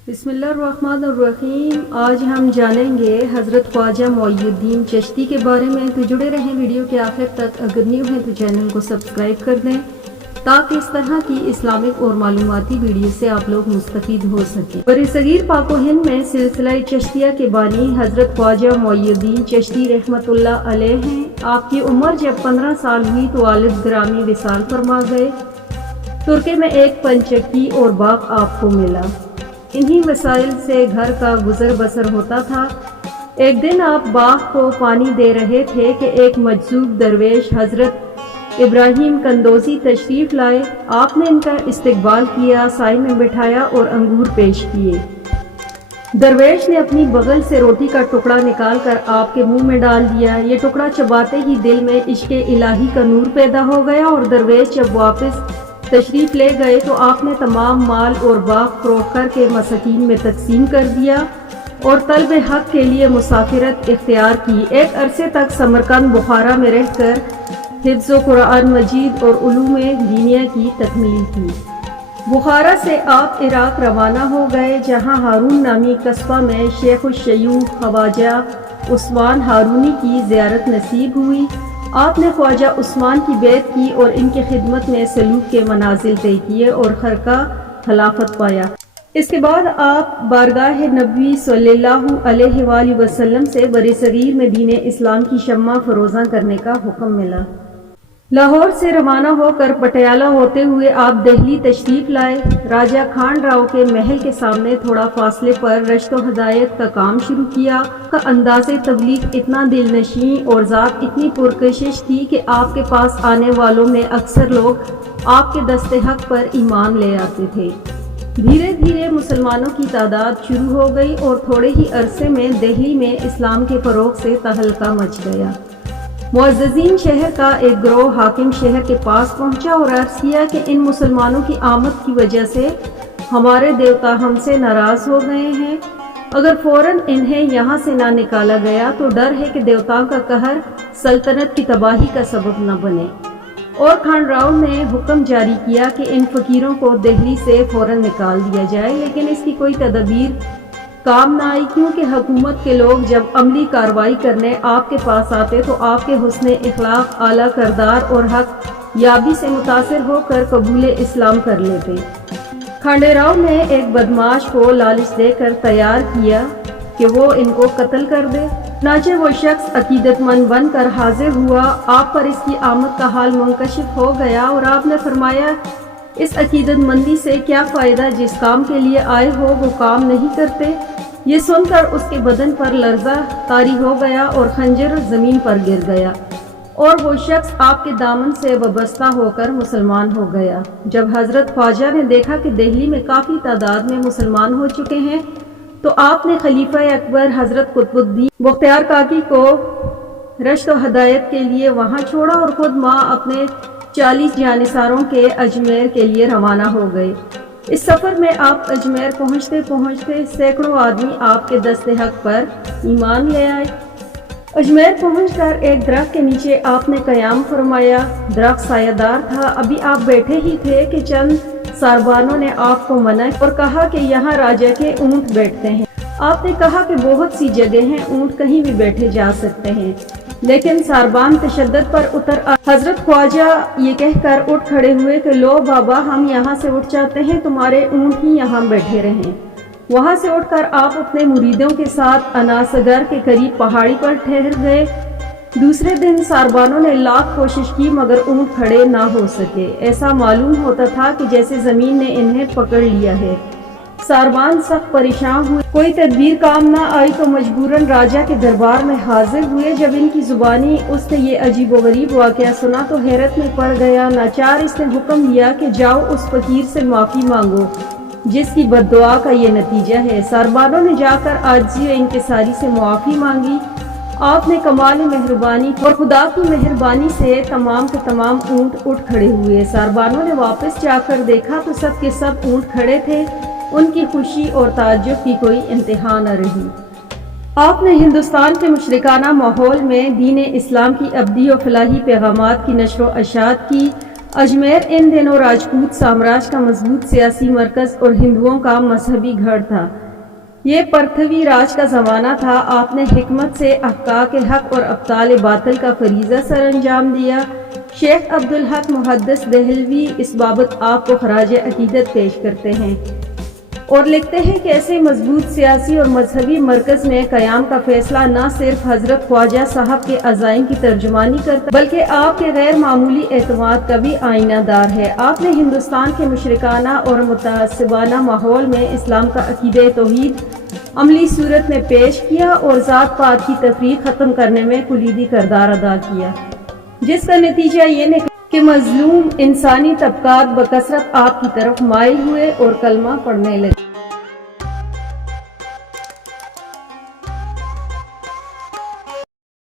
बिस्मिल्लाहिर्रहमानिर्रहीम। आज हम जानेंगे हज़रत ख्वाजा मुइनुद्दीन चिश्ती के बारे में। तो जुड़े रहें वीडियो के आखिर तक। अगर न्यू हैं तो चैनल को सब्सक्राइब कर दें ताकि इस तरह की इस्लामिक और मालूमाती वीडियो से आप लोग मुस्तफीद हो सकें। बरसगीर पाक व हिंद में सिलसिला चिश्तिया के बानी हज़रत ख्वाजा मुइनुद्दीन चिश्ती रहमतुल्लाह अलैह हैं। आपकी उम्र जब 15 साल हुई तो वालिद ग्रामी विसाल फरमा गए। तुर्की में एक पंचक्की और बाग आपको मिला। इन्हीं वसाइल से घर का गुजर बसर होता था। एक दिन आप बाग को पानी दे रहे थे कि एक मजसूब दरवेश हजरत इब्राहिम कंदोजी तशरीफ लाए। आपने इनका इस्तकबाल किया, साई में बिठाया और अंगूर पेश किए। दरवेश ने अपनी बगल से रोटी का टुकड़ा निकालकर आपके मुंह में डाल दिया। ये टुकड़ा चबाते ही दिल में इश्क़ इलाही का नूर पैदा हो गया और दरवेश जब वापस तशरीफ ले गए तो आपने तमाम माल और बाग फरोख्त करके मसाकीन में तकसीम कर दिया और तलब हक के लिए मुसाफिरत इख्तियार की। एक अरसे तक समरकंद बुखारा में रहकर हिफ्ज़ कुरान मजीद और उलूम दीनिया की तकमील की। बुखारा से आप इराक रवाना हो गए, जहाँ हारून नामी कस्बा में शेख शयूख ख्वाजा उस्मान हारूनी की ज़ियारत नसीब हुई। आपने ख्वाजा उस्मान की बैत की और इनकी खिदमत में सलूक के मनाजिल तय किए और खरका खिलाफत पाया। इसके बाद आप बारगाह नबी सल्लल्लाहु अलैहि वसल्लम से बरसगीर में दीन इस्लाम की शम्मा फरोज़ा करने का हुक्म मिला। लाहौर से रवाना होकर पटियाला होते हुए आप दिल्ली तशरीफ लाए। राजा खान राव के महल के सामने थोड़ा फासले पर रश्त व हदायत का काम शुरू किया। का अंदाज़े तबलीग इतना दिलनशी और ज़ात इतनी पुरकशिश थी कि आपके पास आने वालों में अक्सर लोग आपके दस्ते हक पर ईमान ले आते थे। धीरे धीरे मुसलमानों की तादाद शुरू हो गई और थोड़े ही अरसे में दिल्ली में इस्लाम के फ़रोग़ से तहलका मच गया। मुअज़्ज़िज़ीन शहर का एक गिरोह हाकिम शहर के पास पहुंचा और अर्ज़ किया कि इन मुसलमानों की आमद की वजह से हमारे देवता हमसे नाराज़ हो गए हैं। अगर फ़ौरन इन्हें यहाँ से ना निकाला गया तो डर है कि देवताओं का कहर सल्तनत की तबाही का सबब न बने। और खान राव ने हुक्म जारी किया कि इन फ़कीरों को दिल्ली से फ़ौरन निकाल दिया जाए, लेकिन इसकी कोई तदबीर काम न आई, क्योंकि हुकूमत के लोग जब अमली कार्रवाई करने आपके पास आते तो आपके हुस्ने इखलाक, आला करदार और हक याबी से मुतासिर होकर कबूल इस्लाम कर लेते। खांडेराव ने एक बदमाश को लालच देकर तैयार किया कि वो इनको कत्ल कर दे। नाचे वो शख्स अकीदतमंद बनकर हाजिर हुआ। आप पर इसकी आमद का हाल मुंकशिफ हो गया और आपने फरमाया, इस अकीदतमंदी से क्या फ़ायदा, जिस काम के लिए आए हो वो काम नहीं करते। ये सुनकर उसके बदन पर लर्जा तारी हो गया और खंजर ज़मीन पर गिर गया और वो शख्स आपके दामन से वाबस्ता होकर मुसलमान हो गया। जब हज़रत ख्वाजा ने देखा कि दिल्ली में काफ़ी तादाद में मुसलमान हो चुके हैं तो आपने खलीफा अकबर हज़रत कुतुबुद्दीन बख्तियार काकी को रश्त व हदायत के लिए वहाँ छोड़ा और खुद माँ अपने 40 जानिसारों के अजमेर के लिए रवाना हो गए। इस सफ़र में आप अजमेर पहुँचते पहुँचते सैकड़ों आदमी आपके दस्ते हक पर ईमान ले आए। अजमेर पहुंचकर एक दरख्त के नीचे आपने क़याम फरमाया। दरख्त सायादार था। अभी आप बैठे ही थे कि चंद सारबानों ने आपको मना और कहा कि यहाँ राजा के ऊँट बैठते हैं। आपने कहा कि बहुत सी जगह हैं, ऊँट कहीं भी बैठे जा सकते हैं, लेकिन सारबान तशद्दुद पर उतर आ। हजरत ख्वाजा ये कहकर उठ खड़े हुए कि लो बाबा, हम यहाँ से उठ जाते हैं, तुम्हारे ऊँट ही यहाँ बैठे रहें। वहाँ से उठकर आप अपने मुरीदों के साथ अनासगर के करीब पहाड़ी पर ठहर गए। दूसरे दिन सारबानों ने लाख कोशिश की मगर ऊँट खड़े ना हो सके। ऐसा मालूम होता था कि जैसे ज़मीन ने इन्हें पकड़ लिया है। सारबान सख्त परेशान हुए, कोई तदबीर काम ना आई तो मजबूरन राजा के दरबार में हाजिर हुए। जब इनकी जुबानी उसने ये अजीब व गरीब वाक़या सुना तो हैरत में पड़ गया। नाचार इसने हुक्म दिया कि जाओ उस फकीर से माफ़ी मांगो जिसकी बद्दुआ का ये नतीजा है। सारबानों ने जाकर आजिज़ी व इंकिसारी से मुआफ़ी मांगी। आपने कमाल मेहरबानी और खुदा की मेहरबानी से तमाम के तमाम ऊँट उठ खड़े हुए। सारबानों ने वापस जाकर देखा तो सब के सब ऊँट खड़े थे। उनकी खुशी और ताज्जुब की कोई इंतहा न रही। आपने हिंदुस्तान के मुशरिकाना माहौल में दीन इस्लाम की अब्दी और फलाही पैगामात की नशर व अशात की। अजमेर इन दिनों राजपूत साम्राज्य का मजबूत सियासी मरकज और हिंदुओं का मजहबी गढ़ था। ये पृथ्वी राज का ज़माना था। आपने हिकमत से अहका के हक और अब्ताल बातिल का फरीज़ा सर अंजाम दिया। शेख अब्दुल हक मुहद्दिस देहलवी इस बाबत आपको खराज अकीदत पेश करते हैं और लिखते हैं कि ऐसे मजबूत सियासी और मजहबी मरकज़ में क़याम का फ़ैसला न सिर्फ हज़रत ख्वाजा साहब के अज़ाइम की तर्जुमानी करता बल्कि आपके गैर मामूली एतमाद का भी आईनादार है। आपने हिंदुस्तान के मुशरिकाना और मुतअस्सिबाना माहौल में इस्लाम का अक़ीदा तौहीद अमली सूरत में पेश किया और ज़ात पात की तफरीक ख़त्म करने में कुलीदी किरदार अदा किया, जिसका नतीजा ये निकला कि मजलूम इंसानी तबकात बकसरत आपकी तरफ माइल हुए और कलमा पढ़ने लगे।